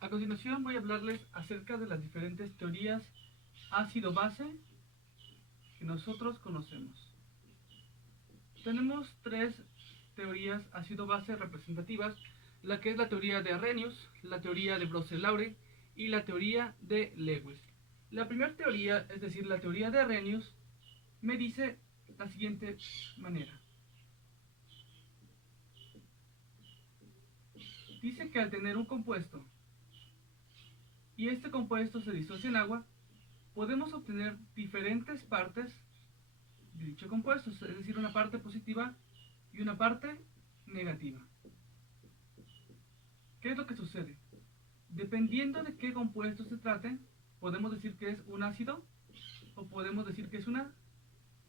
A continuación voy a hablarles acerca de las diferentes teorías ácido-base que nosotros conocemos. Tenemos tres teorías ácido-base representativas, la que es la teoría de Arrhenius, la teoría de Brosser-Lowry y la teoría de Lewis. La primera teoría, es decir, la teoría de Arrhenius, me dice la siguiente manera. Dice que al tener un compuesto y este compuesto se disocia en agua, podemos obtener diferentes partes de dicho compuesto, es decir, una parte positiva y una parte negativa. ¿Qué es lo que sucede? Dependiendo de qué compuesto se trate, podemos decir que es un ácido o podemos decir que es una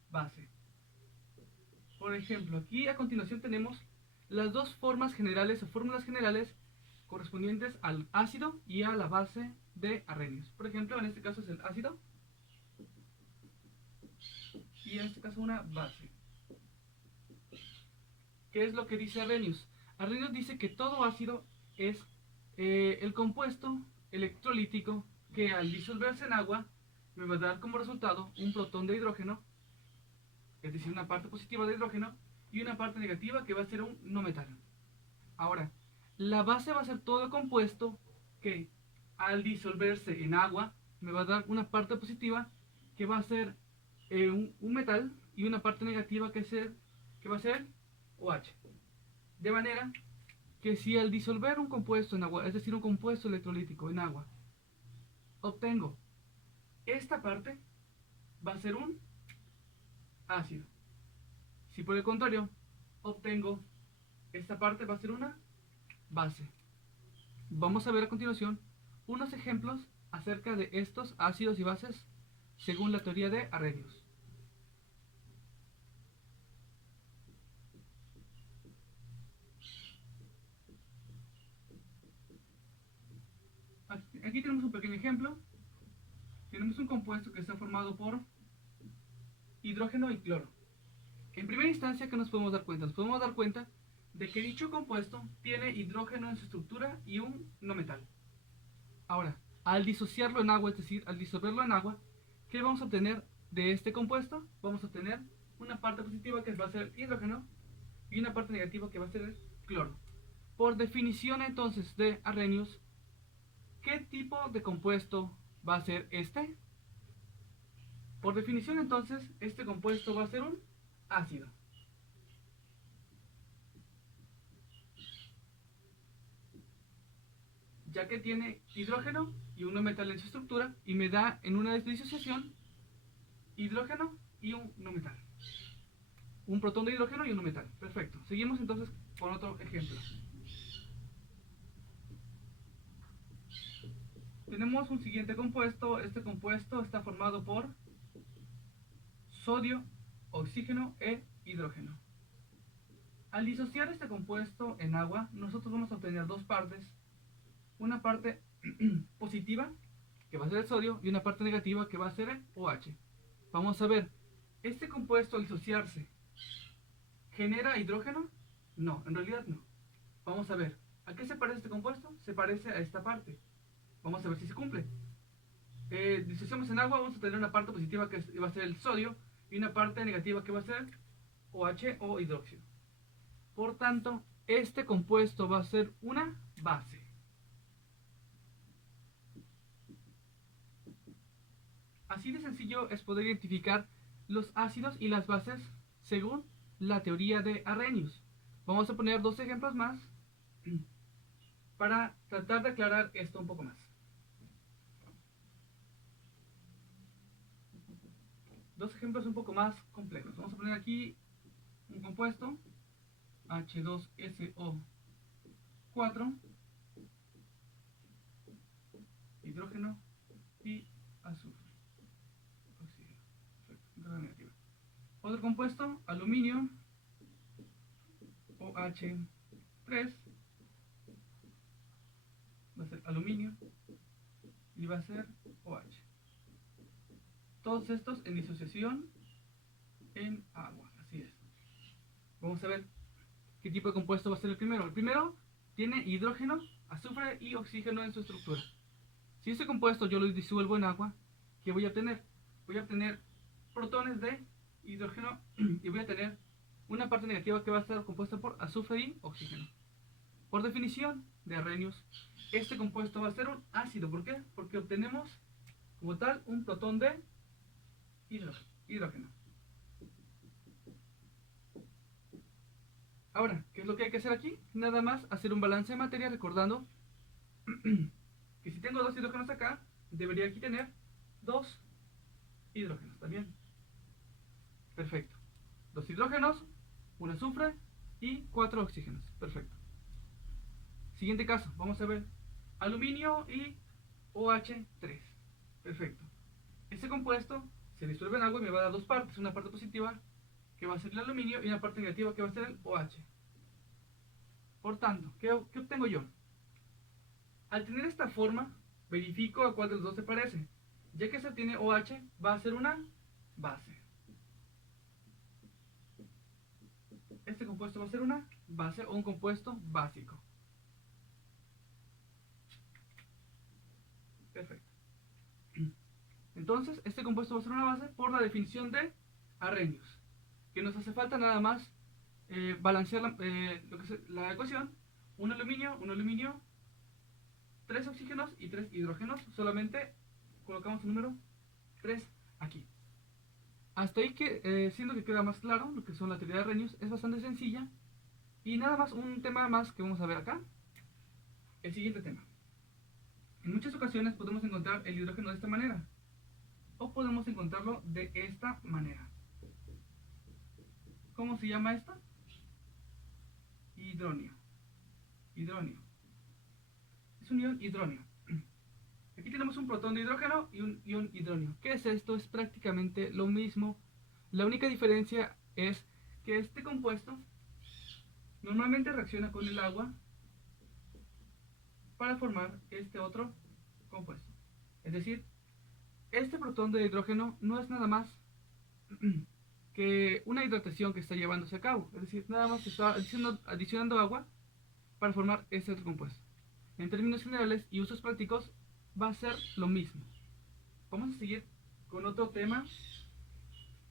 base. Por ejemplo, aquí a continuación tenemos las dos formas generales o fórmulas generales correspondientes al ácido y a la base de Arrhenius. Por ejemplo, en este caso es el ácido y en este caso una base. ¿Qué es lo que dice Arrhenius? Arrhenius dice que todo ácido es el compuesto electrolítico que al disolverse en agua me va a dar como resultado un protón de hidrógeno, es decir, una parte positiva de hidrógeno, y una parte negativa que va a ser un no metal. Ahora, la base va a ser todo el compuesto que al disolverse en agua me va a dar una parte positiva que va a ser un metal y una parte negativa que va a ser OH. De manera que si al disolver un compuesto en agua, es decir, un compuesto electrolítico en agua, obtengo esta parte, va a ser un ácido. Si por el contrario obtengo esta parte, va a ser una base. Vamos a ver a continuación unos ejemplos acerca de estos ácidos y bases según la teoría de Arrhenius. Aquí tenemos un pequeño ejemplo. Tenemos un compuesto que está formado por hidrógeno y cloro. En primera instancia, ¿qué nos podemos dar cuenta? Nos podemos dar cuenta de que dicho compuesto tiene hidrógeno en su estructura y un no metal. Ahora, al disociarlo en agua, es decir, al disolverlo en agua, ¿qué vamos a obtener de este compuesto? Vamos a obtener una parte positiva que va a ser hidrógeno y una parte negativa que va a ser el cloro. Por definición entonces de Arrhenius, ¿qué tipo de compuesto va a ser este? Por definición entonces, este compuesto va a ser un ácido. Ya que tiene hidrógeno y un no metal en su estructura y me da en una disociación hidrógeno y un no metal. Un protón de hidrógeno y un no metal. Perfecto. Seguimos entonces con otro ejemplo. Tenemos un siguiente compuesto. Este compuesto está formado por sodio, oxígeno e hidrógeno. Al disociar este compuesto en agua, nosotros vamos a obtener dos partes. Una parte positiva, que va a ser el sodio, y una parte negativa, que va a ser el OH. Vamos a ver, ¿este compuesto al disociarse genera hidrógeno? No, en realidad no. Vamos a ver, ¿a qué se parece este compuesto? Se parece a esta parte. Vamos a ver si se cumple. Disociamos en agua, vamos a tener una parte positiva que va a ser el sodio y una parte negativa que va a ser OH o hidróxido. Por tanto, este compuesto va a ser una base. Así de sencillo es poder identificar los ácidos y las bases según la teoría de Arrhenius. Vamos a poner dos ejemplos más para tratar de aclarar esto un poco más. Dos ejemplos un poco más complejos. Vamos a poner aquí un compuesto H2SO4, hidrógeno y azufre, oxígeno. Perfecto. Otro compuesto, aluminio, OH3, va a ser aluminio y va a ser OH. Todos estos en disociación en agua, así es. Vamos a ver qué tipo de compuesto va a ser el primero. El primero tiene hidrógeno azufre y oxígeno en su estructura. Si este compuesto yo lo disuelvo en agua, ¿qué voy a obtener? Voy a obtener protones de hidrógeno y voy a tener una parte negativa que va a estar compuesta por azufre y oxígeno. Por definición de Arrhenius, este compuesto va a ser un ácido. ¿Por qué? Porque obtenemos como tal un protón de hidrógeno. Ahora, ¿qué es lo que hay que hacer aquí? Nada más hacer un balance de materia recordando que si tengo dos hidrógenos acá, debería aquí tener dos hidrógenos también. Perfecto. Dos hidrógenos, un azufre y 4 oxígenos. Perfecto. Siguiente caso, vamos a ver aluminio y OH3. Perfecto. Este compuesto se disuelve en agua y me va a dar dos partes. Una parte positiva que va a ser el aluminio y una parte negativa que va a ser el OH. Por tanto, ¿qué obtengo yo? Al tener esta forma, verifico a cuál de los dos se parece. Ya que se tiene OH, va a ser una base. Este compuesto va a ser una base o un compuesto básico. Perfecto. Entonces, este compuesto va a ser una base por la definición de Arrhenius. Que nos hace falta nada más balancear la ecuación. Un aluminio, 3 oxígenos y 3 hidrógenos. Solamente colocamos el número 3 aquí. Hasta ahí que, siendo que queda más claro lo que son la teoría de Arrhenius, es bastante sencilla. Y nada más un tema más que vamos a ver acá. El siguiente tema. En muchas ocasiones podemos encontrar el hidrógeno de esta manera. O podemos encontrarlo de esta manera. ¿Cómo se llama esta? Hidronio. Hidronio. Es un ion hidronio. Aquí tenemos un protón de hidrógeno y un ion hidronio. ¿Qué es esto? Es prácticamente lo mismo. La única diferencia es que este compuesto normalmente reacciona con el agua para formar este otro compuesto. Es decir, este protón de hidrógeno no es nada más que una hidratación que está llevándose a cabo. Es decir, nada más se está adicionando agua para formar este otro compuesto. En términos generales y usos prácticos va a ser lo mismo. Vamos a seguir con otro tema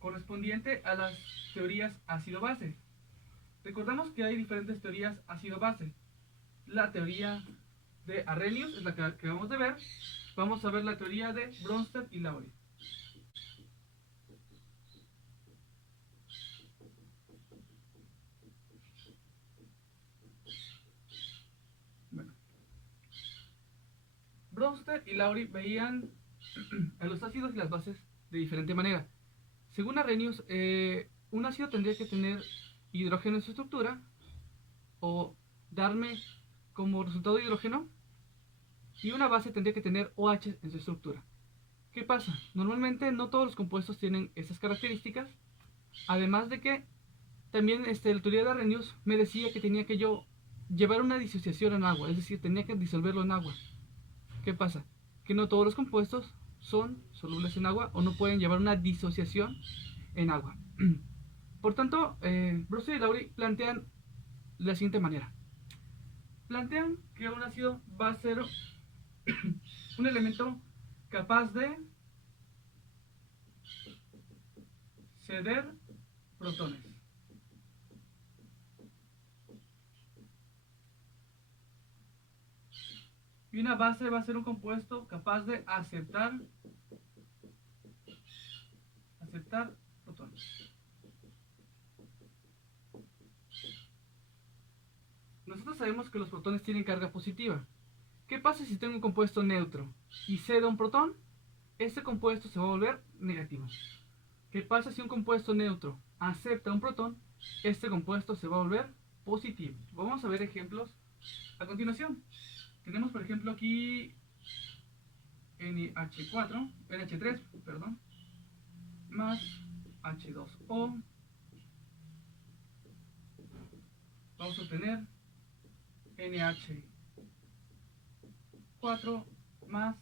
correspondiente a las teorías ácido-base. Recordamos que hay diferentes teorías ácido-base. La teoría de Arrhenius es la que acabamos de ver. Vamos a ver la teoría de Bronsted y Lowry. Bueno, Bronsted y Lowry veían a los ácidos y las bases de diferente manera. Según Arrhenius, un ácido tendría que tener hidrógeno en su estructura o darme como resultado hidrógeno, y una base tendría que tener OH en su estructura. ¿Qué pasa? Normalmente no todos los compuestos tienen esas características, además de que también la teoría de Arrhenius me decía que tenía que yo llevar una disociación en agua, es decir, tenía que disolverlo en agua. ¿Qué pasa? Que no todos los compuestos son solubles en agua o no pueden llevar una disociación en agua. Por tanto, Bronsted y Lowry plantean de la siguiente manera. Plantean que un ácido va a ser un elemento capaz de ceder protones. Y una base va a ser un compuesto capaz de aceptar protones. Nosotros sabemos que los protones tienen carga positiva. ¿Qué pasa si tengo un compuesto neutro y ceda un protón? Este compuesto se va a volver negativo. ¿Qué pasa si un compuesto neutro acepta un protón? Este compuesto se va a volver positivo. Vamos a ver ejemplos a continuación. Tenemos por ejemplo aquí NH3, perdón, más H2O. Vamos a obtener NH4 más,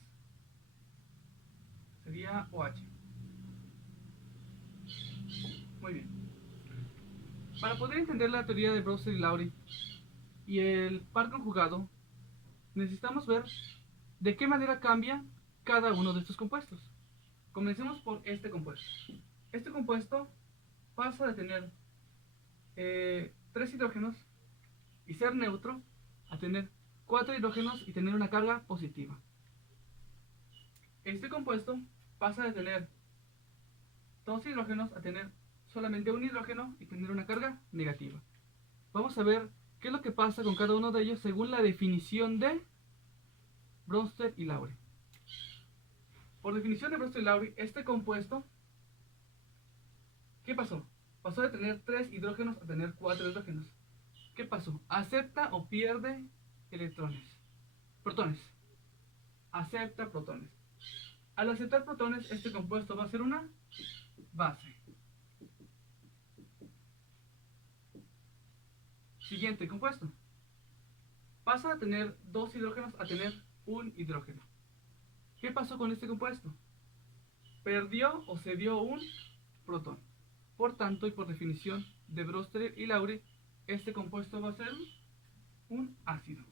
sería OH. Muy bien. Para poder entender la teoría de Bronsted y Lowry y el par conjugado, necesitamos ver de qué manera cambia cada uno de estos compuestos. Comencemos por este compuesto. Este compuesto pasa de tener 3 hidrógenos y ser neutro a tener 4 hidrógenos y tener una carga positiva. Este compuesto pasa de tener 2 hidrógenos a tener solamente un hidrógeno y tener una carga negativa. Vamos a ver qué es lo que pasa con cada uno de ellos según la definición de Bronsted y Lowry. Por definición de Bronsted y Lowry, este compuesto, ¿qué pasó? Pasó de tener 3 hidrógenos a tener 4 hidrógenos. ¿Qué pasó? ¿Acepta o pierde electrones? Protones. Acepta protones. Al aceptar protones, este compuesto va a ser una base. Siguiente compuesto. Pasa a tener 2 hidrógenos a tener un hidrógeno. ¿Qué pasó con este compuesto? Perdió o cedió un protón. Por tanto, y por definición de Bronsted y Lowry, este compuesto va a ser un ácido.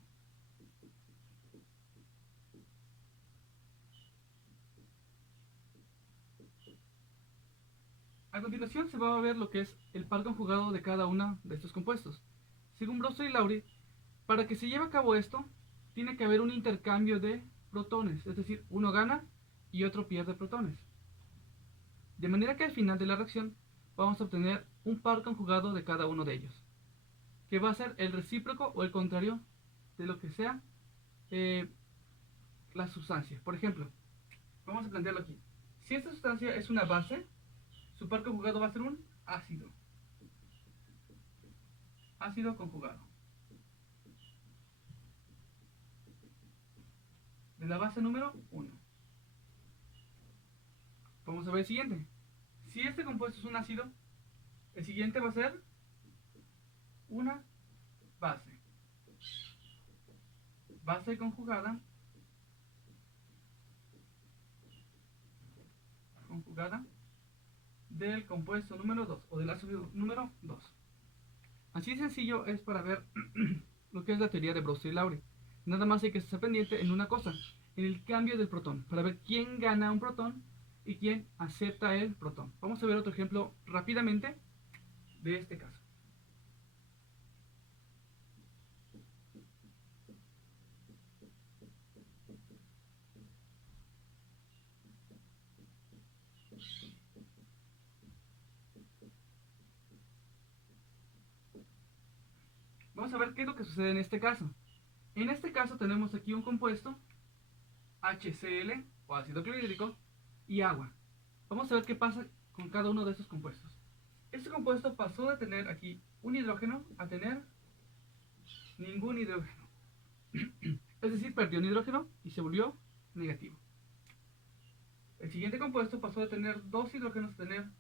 A continuación se va a ver lo que es el par conjugado de cada uno de estos compuestos. Según Bronsted y Lowry, para que se lleve a cabo esto, tiene que haber un intercambio de protones, es decir, uno gana y otro pierde protones. De manera que al final de la reacción vamos a obtener un par conjugado de cada uno de ellos, que va a ser el recíproco o el contrario de lo que sea la sustancia. Por ejemplo, vamos a plantearlo aquí. Si esta sustancia es una base, su par conjugado va a ser un ácido. Ácido conjugado. De la base número 1. Vamos a ver el siguiente. Si este compuesto es un ácido, el siguiente va a ser una base. Base conjugada. Del compuesto número 2 o del ácido número 2. Así de sencillo es para ver lo que es la teoría de Bronsted y Lowry. Nada más hay que estar pendiente en una cosa, en el cambio del protón, para ver quién gana un protón y quién acepta el protón. Vamos a ver otro ejemplo rápidamente de este caso. Vamos a ver qué es lo que sucede en este caso. En este caso tenemos aquí un compuesto HCl o ácido clorhídrico y agua. Vamos a ver qué pasa con cada uno de estos compuestos. Este compuesto pasó de tener aquí un hidrógeno a tener ningún hidrógeno. Es decir, perdió un hidrógeno y se volvió negativo. El siguiente compuesto pasó de tener 2 hidrógenos a tener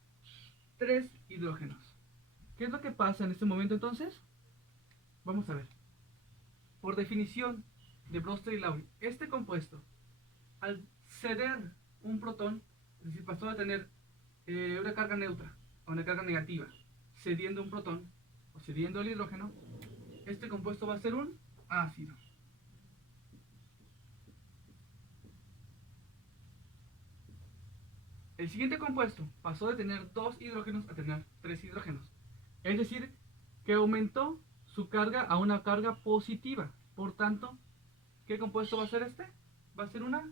3 hidrógenos. ¿Qué es lo que pasa en este momento entonces? Vamos a ver. Por definición de Bronsted y Lowry, este compuesto, al ceder un protón, es decir, pasó a tener una carga neutra a una carga negativa, cediendo un protón o cediendo el hidrógeno, este compuesto va a ser un ácido. El siguiente compuesto pasó de tener 2 hidrógenos a tener 3 hidrógenos. Es decir, que aumentó su carga a una carga positiva. Por tanto, ¿qué compuesto va a ser este? Va a ser una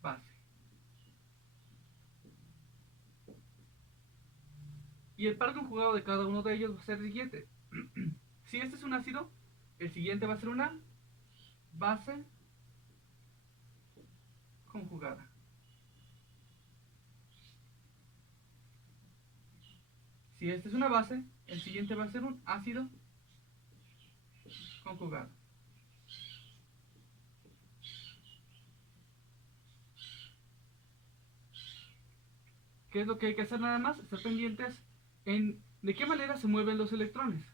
base. Y el par conjugado de cada uno de ellos va a ser el siguiente. Si este es un ácido, el siguiente va a ser una base conjugada. Si este es una base, el siguiente va a ser un ácido conjugado. ¿Qué es lo que hay que hacer nada más? Estar pendientes en de qué manera se mueven los electrones.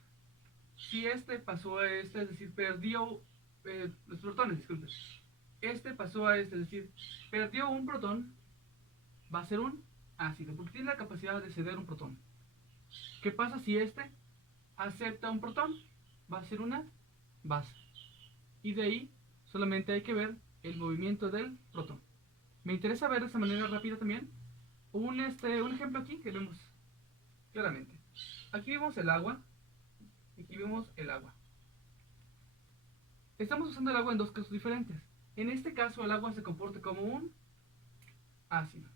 Si este pasó a este, es decir, perdió los protones, disculpen. Este pasó a este, es decir, perdió un protón, va a ser un ácido, porque tiene la capacidad de ceder un protón. ¿Qué pasa si este acepta un protón? Va a ser una base. Y de ahí Solamente hay que ver el movimiento del protón. Me interesa ver de esa manera rápida también un ejemplo aquí que vemos claramente. Aquí vemos el agua y aquí vemos el agua. Estamos usando el agua en dos casos diferentes. En este caso el agua se comporta como un ácido.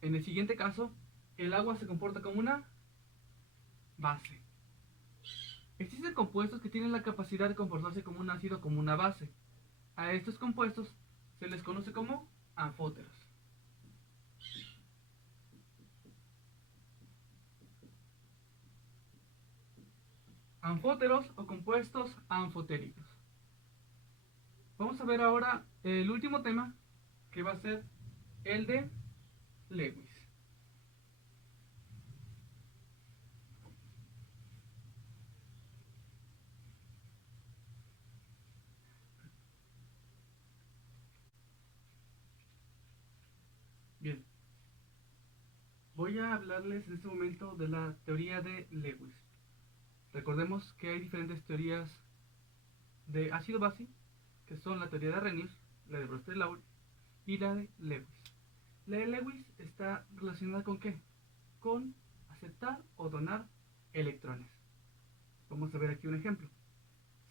En el siguiente caso, el agua se comporta como una base. Existen compuestos que tienen la capacidad de comportarse como un ácido o como una base. A estos compuestos se les conoce como anfóteros. Anfóteros o compuestos anfotéricos. Vamos a ver ahora el último tema, que va a ser el de Lewis. Bien, voy a hablarles en este momento de la teoría de Lewis. Recordemos que hay diferentes teorías de ácido-base, que son la teoría de Arrhenius, la de Brostrom y la de Lewis. La de Lewis está relacionada con ¿qué? Con aceptar o donar electrones. Vamos a ver aquí un ejemplo.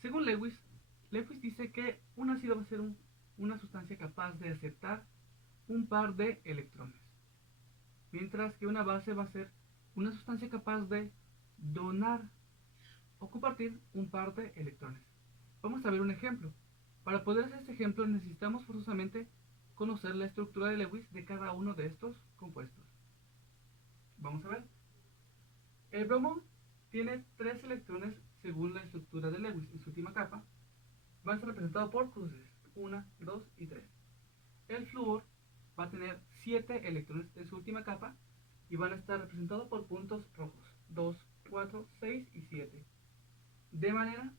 Según Lewis, Lewis dice que un ácido va a ser una sustancia capaz de aceptar un par de electrones, mientras que una base va a ser una sustancia capaz de donar o compartir un par de electrones. Vamos a ver un ejemplo. Para poder hacer este ejemplo necesitamos forzosamente conocer la estructura de Lewis de cada uno de estos compuestos. Vamos a ver. El bromo tiene 3 electrones según la estructura de Lewis. En su última capa va a ser representado por cruces, 1, 2 y 3. El flúor va a tener 7 electrones en su última capa y van a estar representados por puntos rojos, 2, 4, 6 y 7. De manera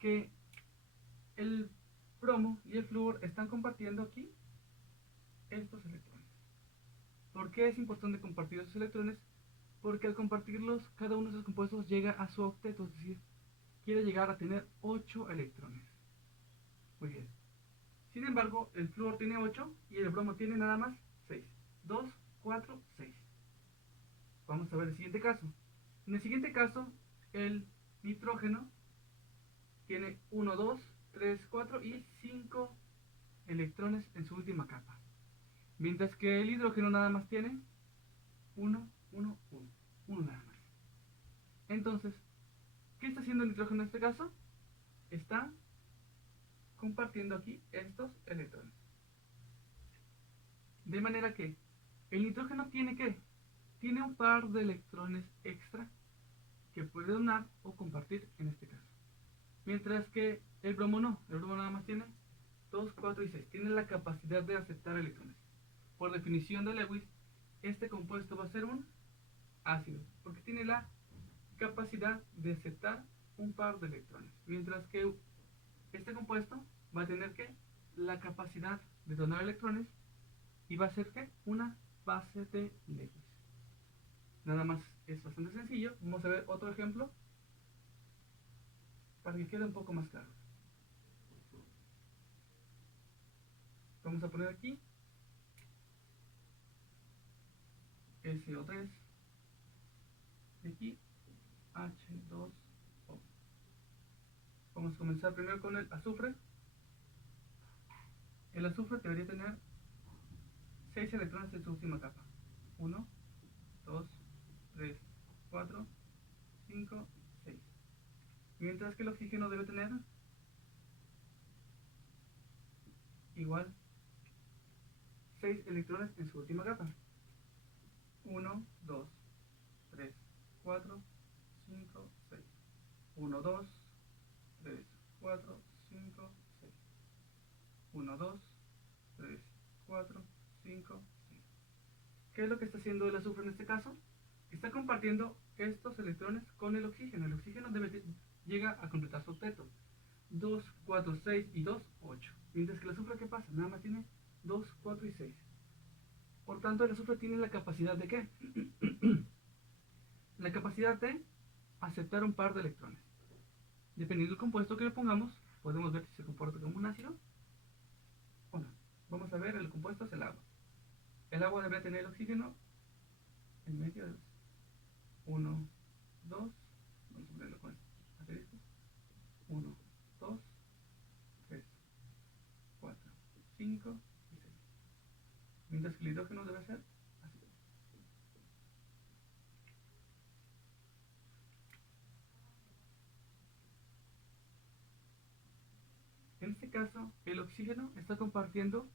que el bromo y el flúor están compartiendo aquí estos electrones. ¿Por qué es importante compartir esos electrones? Porque al compartirlos, cada uno de esos compuestos llega a su octeto, es decir, quiere llegar a tener 8 electrones. Muy bien. Sin embargo, el flúor tiene 8 y el bromo tiene nada más 6. 2, 4, 6. Vamos a ver el siguiente caso. En el siguiente caso, el nitrógeno tiene 1, 2, 3, 4 y 5 electrones en su última capa. Mientras que el hidrógeno nada más tiene 1, 1, 1. 1 nada más. Entonces, ¿qué está haciendo el nitrógeno en este caso? Está compartiendo aquí estos electrones. De manera que el nitrógeno tiene ¿qué? Tiene un par de electrones extra que puede donar o compartir en este caso. Mientras que el bromo no. El bromo nada más tiene 2, 4 y 6. Tiene la capacidad de aceptar electrones. Por definición de Lewis, este compuesto va a ser un ácido, porque tiene la capacidad de aceptar un par de electrones. Mientras que este compuesto va a tener que la capacidad de donar electrones y va a ser que una base de Lewis. Nada más, es bastante sencillo. Vamos a ver otro ejemplo para que quede un poco más claro. Vamos a poner aquí SO3 y aquí H2O. Vamos a comenzar primero con el azufre. El azufre debería tener 6 electrones en su última capa. 1, 2, 3, 4, 5, 6. Mientras que el oxígeno debe tener igual 6 electrones en su última capa. 1, 2, 3, 4, 5, 6. 1, 2, 3, 4, 5, 6. 1, 2, 3, 4, 5, 6. ¿Qué es lo que está haciendo el azufre en este caso? Está compartiendo estos electrones con el oxígeno. El oxígeno llega a completar su octeto. 2, 4, 6 y 2, 8. Mientras que el azufre, ¿qué pasa? Nada más tiene 2, 4 y 6. Por tanto, el azufre tiene la capacidad de ¿qué? La capacidad de aceptar un par de electrones. Dependiendo del compuesto que le pongamos, podemos ver si se comporta como un ácido o no. Vamos a ver, el compuesto es el agua. El agua debe tener el oxígeno en medio de 1, 2, vamos a ponerlo con asterisco, 1, 2, 3, 4, 5 y 6. Mientras que el hidrógeno debe ser así. En este caso, el oxígeno está compartiendo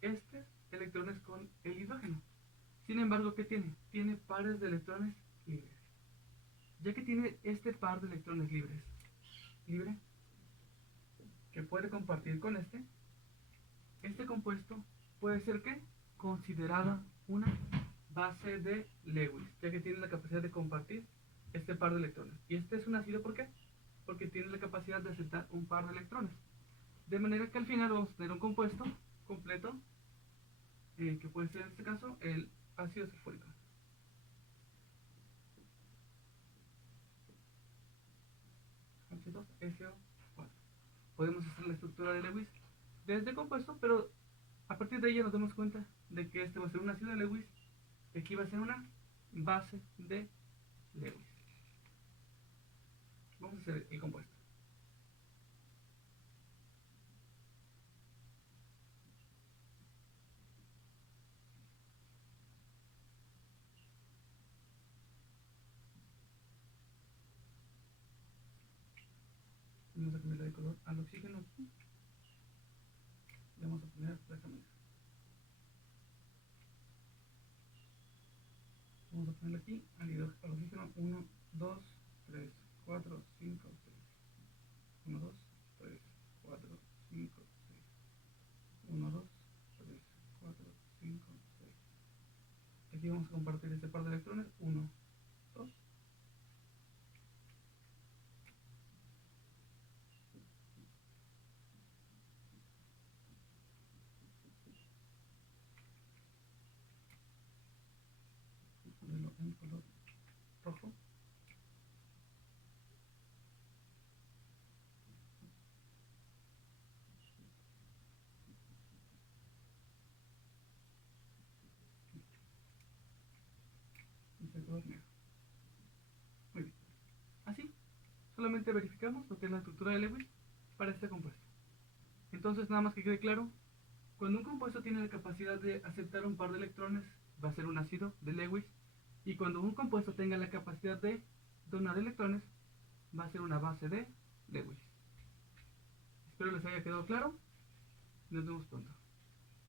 estos electrones con el hidrógeno. Sin embargo, ¿qué tiene? Tiene pares de electrones libres. Ya que tiene este par de electrones libre, que puede compartir con este compuesto puede ser que considerada una base de Lewis, ya que tiene la capacidad de compartir este par de electrones. Y este es un ácido, ¿por qué? Porque tiene la capacidad de aceptar un par de electrones. De manera que al final vamos a tener un compuesto completo, que puede ser en este caso el ácido sulfúrico. H2SO4. Podemos hacer la estructura de Lewis desde compuesto, pero a partir de ella nos damos cuenta de que este va a ser un ácido de Lewis y aquí va a ser una base de Lewis. Vamos a hacer el compuesto. Vamos a cambiar de color al oxígeno aquí. Y vamos a poner de esta manera. Vamos a ponerle aquí al oxígeno 1, 2, 3, 4, 5, 6. 1, 2, 3, 4, 5, 6. 1, 2, 3, 4, 5, 6. Aquí vamos a compartir este par de electrones. 1, 2. Ponerlo en color rojo. Y este color negro. Muy bien. Así, solamente verificamos lo que es la estructura de Lewis para este compuesto. Entonces, nada más que quede claro, cuando un compuesto tiene la capacidad de aceptar un par de electrones, va a ser un ácido de Lewis. Y cuando un compuesto tenga la capacidad de donar electrones, va a ser una base de Lewis. Espero les haya quedado claro. Nos vemos pronto.